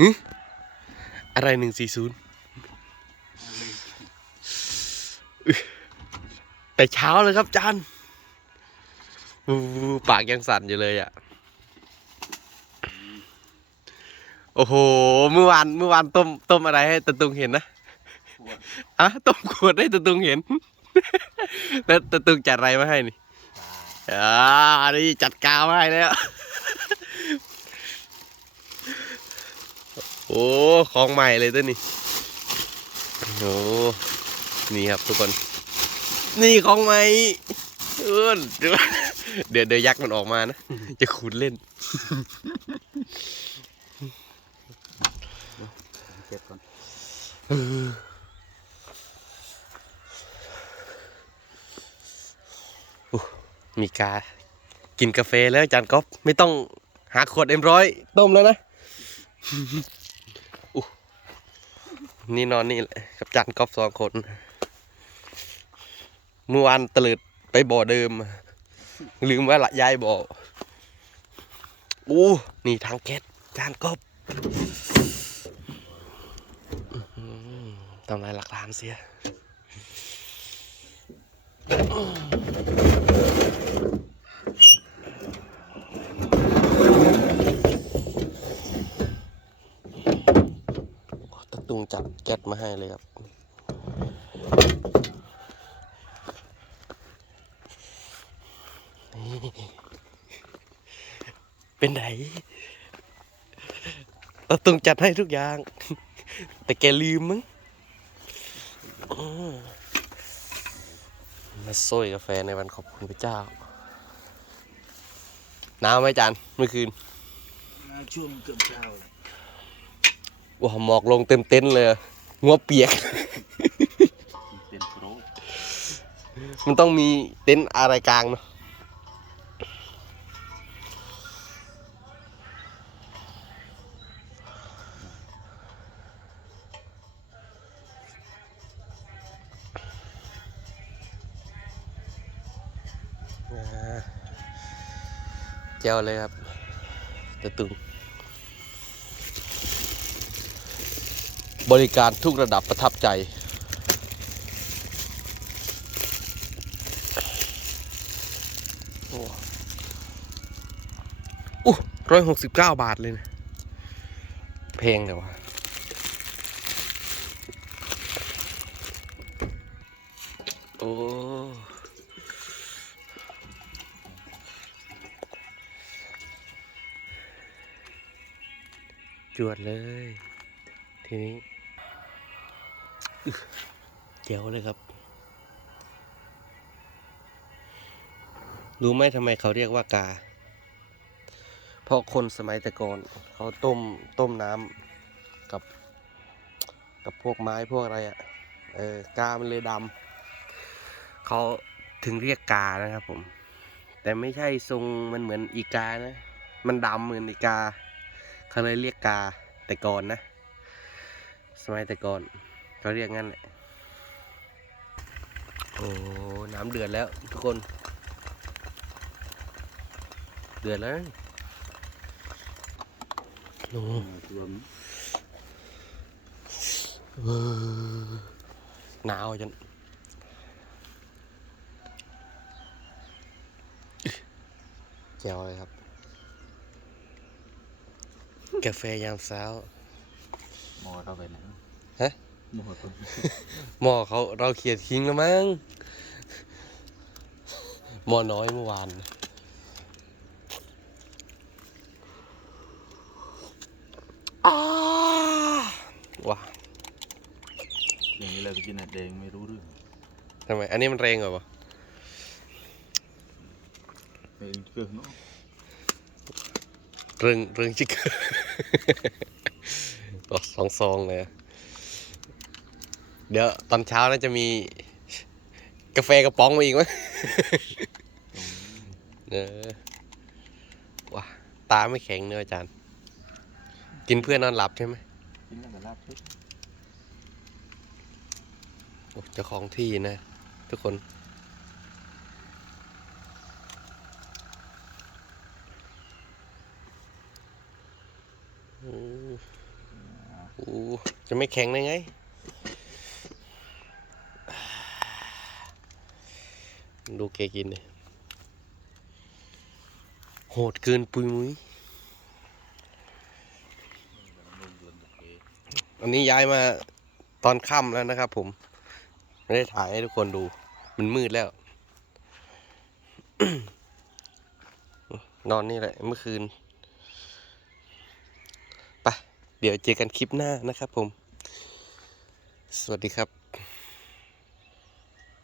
ฮึอะไรหนึ่งสี่ศูนย์แต่เช้าเลยครับจานอู้ปากยังสั่นอยู่เลยอะ โอ้โห เมื่อวานเมื่อวานต้มต้มอะไรให้ตะตุงเห็นนะอะต้มขวดให้ตะตุงเห็น แล้วตะตุงจัดอะไรมาให้นี่อ่านี่จัดกาวมาให้แล้ว โอ้ของใหม่เลยตัวนี้โอ้นี่ครับทุกคน นี่ของใหม่เออเดี๋ยวเดี๋ยวเดี๋ยวยักษ์มันออกมานะ จะขุดเล่นเก็บก่อนมีกา กินกาแฟแล้วจานก๊อฟไม่ต้องหาขวดเอ็มร้อยต้มแล้วนะอุ๊ นี่นอนนี่แหละกับจานก๊อฟสองคน เมื่อวานตะลิดไปบ่อเดิม ลืมว่าละยายบ่ออู้นี่ทางแก๊สจานกอฟอื้อหือทำลายหลักฐานเสีย ตะตุง จัดแก๊สมาให้เลยครับ เป็นไหนตะตุงจัดให้ทุกอย่าง แต่แกลืมมั้งมาโซ่ยกาแฟในวันขอบคุณพระเจ้าหนาวไหมจานเมื่อคืน ช่วงเกือบเช้าเลย ว้าหมอกลงเต็มเต็นเลยอะหัวเปียกเป็นโปรมันต้องมีเต็นท์อะไรกลางเนาะเจ้าเลยครับตะตุง บริการทุกระดับประทับใจโอ้อู้ร้อยหกสิบเก้าบาทเลยนะเพลงแต่ว่าโอ้จวดเลย ทีนี้อึ๊ะ เจ๋วเลยครับ รู้ไหมทำไมเขาเรียกว่ากา เพราะคนสมัยแต่ก่อนเขาต้มต้มน้ำกับ กับพวกไม้พวกอะไรอะ่ะ เออกา มันเลยดำเขาถึงเรียกกานะครับผม แต่ไม่ใช่ทรงมันเหมือนอีกานะ มันดำเหมือนอีกา เขาเลยเรียกกาแต่ก่อนนะ สมัยแต่ก่อน เขาเรียกงั้นแหละโอ้น้ำเดือดแล้วทุกคน เดือดแล้วโอ้รวมเออหนาวจนแจ๋วเลยครับ กาแฟยามเช้าหมอเราไปไหนฮะ หมอตัวหม้อเขาเราเขียดทิ้งแล้วมั้งหม้อน้อยเมื่อวานอ้าว้าอย่างนี้เลยไปกินอะแดงไม่รู้เรื่องทำไม อันนี้มันแรงเหรอวะเป็นเครื่องเนาะเรื่องเรื่องชิคเกอร์บอกสองซองเลยอะ เดี๋ยวตอนเช้าน่าจะมีกาแฟกระป๋องมาอีกไหมเออว้าตาไม่แข็งเนอะอาจารย์ กินเพื่อนอนหลับใช่ไหมกินแล้วก็ลาบชุดโอ้เจ้าของที่นะ ทุกคนอืมโอ้จะไม่แข็งได้ไง ดูแกกินเลยโหดเกินปุยมุ้ยอันนี้ย้ายมาตอนค่ำแล้วนะครับผม ไม่ได้ถ่ายให้ทุกคนดู มันมืดแล้ว นอนนี่แหละเมื่อคืนไปเดี๋ยวเจอกันคลิปหน้านะครับผม สวัสดีครับ